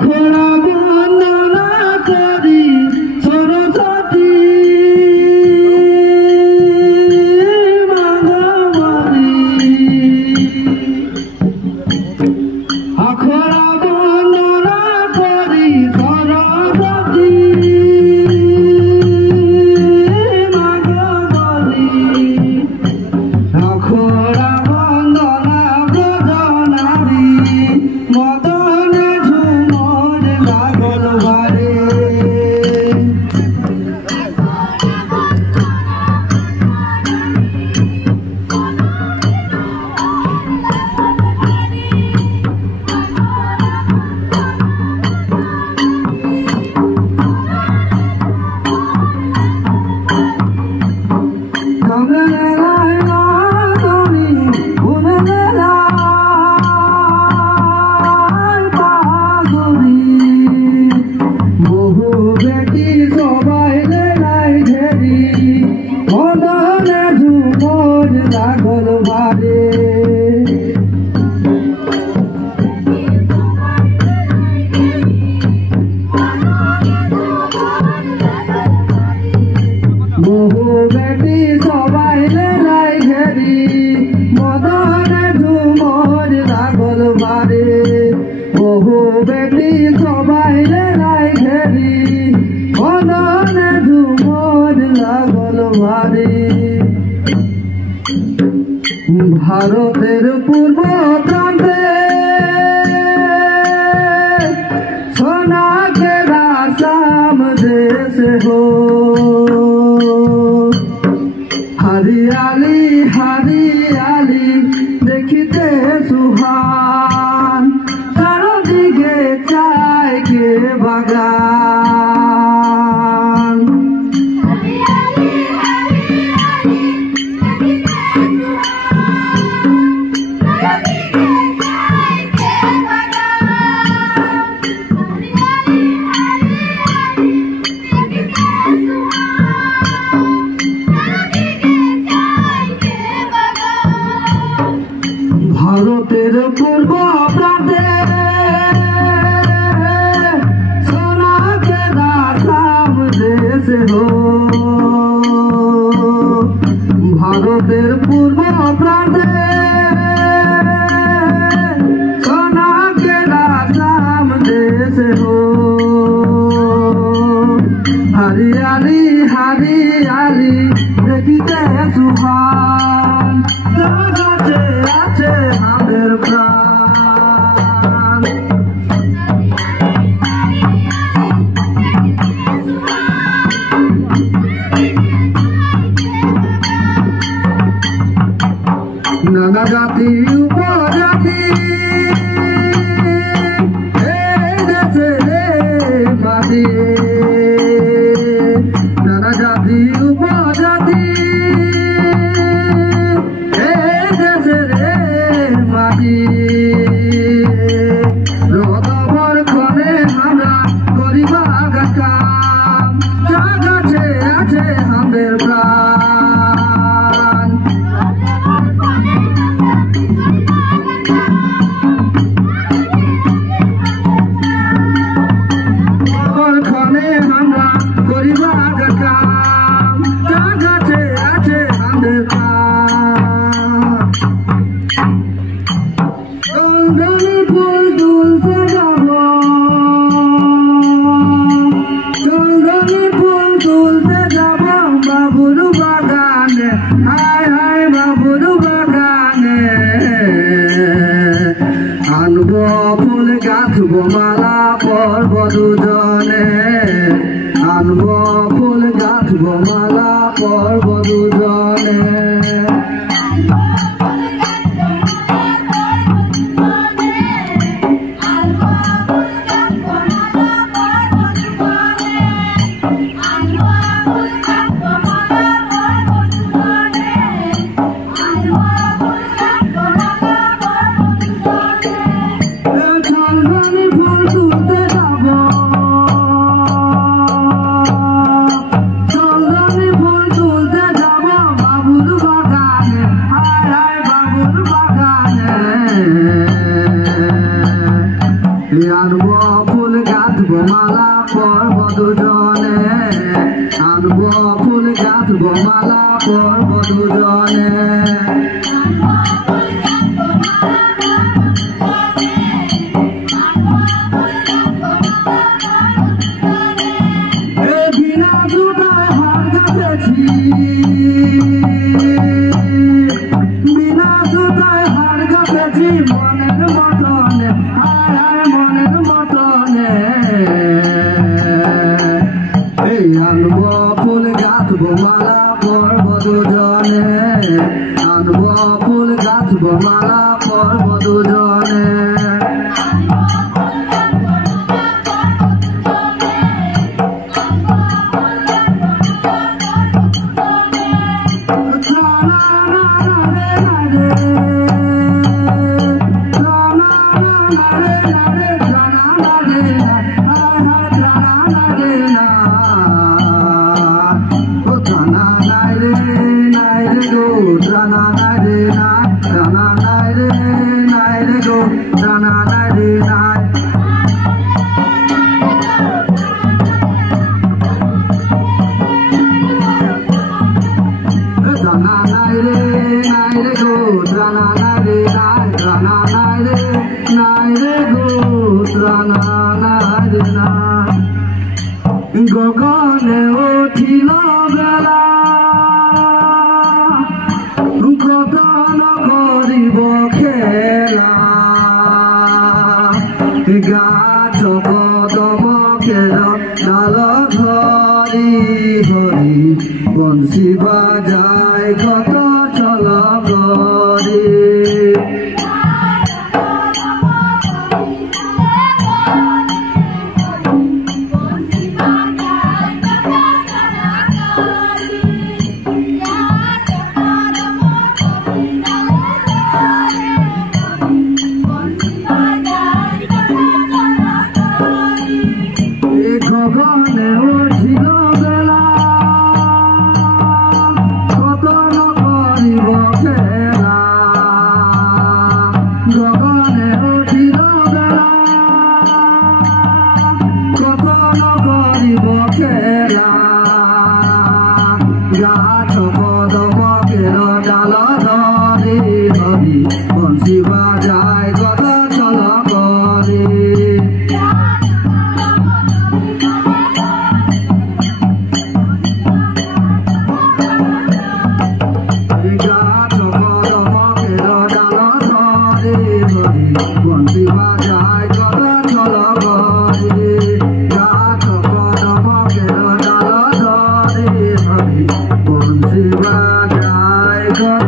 আখড়া বন্দনা করি সরস্বতী মাধবী আখড়া বন্দনা করি সরস্বতী মাধবী আখড়া বন্দনা ব্রজনারী মদনে ঝুমর লাগল ভারে ভারতের পূর্ব প্রান্তে সোনা के आसाम देश हो हरियाली हरियाली देखते सुहान चारोदिके चाय के बागान ভারতের পূর্ব প্রান্তে সোনা के आसाम देश हो ভারতের পূর্ব প্রান্তে সোনা के आसाम देश हो हरियाली हरियाली देखते सुहान जगते আছে আমাদের প্রাণ নানা জাতি উপজাতি এই দেশে মাঝে নানা জাতি উপজাতি রতবর করে আমরা করিবা কাম জাগাছে আছে আমাদের প্রাণ খনে আমরা করিবা কাম জাগাছে আছে আমাদের প্রাণ চন্দনী ফুল তুলতে যাব চন্দনী ফুল তুলতে যাব বাবুর বাগানে হায় হায় বাবুর বাগানে আনব ফুল গাঁথব মালা পরব দুজনে আনব ফুল গাঁথব মালা পরব দুজনে চন্দনী ফুল তুলতে যাব আনব ফুল গাঁথব মালা পরব দুজনে আনব ফুল গাঁথব মালা পরব দুজনে বিনা জুতায় হার গাঁথেছি বিনা জুতায় হার গাঁথেছি মনের মতনে হায় হায় মনের মতনে আনব ফুল গাঁথব মালা পরব দুজনে আনব ফুল গাঁথব মালা পরব দুজনে গগনে উঠিল বেলা কত নকরিব খেলা গাছ কদমকে ডাল ধরি হরি বংশী বাজায় কত চল করি গগনে উঠিল বেলা কত নকরিব খেলা গগনে উঠিল বেলা কত নকরিব খেলা গাছ কদমকে ডাল ধরি হরি বংশী বাজায় কত চল করে বংশী বাজায় কত চল করে গাছ কদমকে ডাল ধরি হরি বংশী বাজায় কত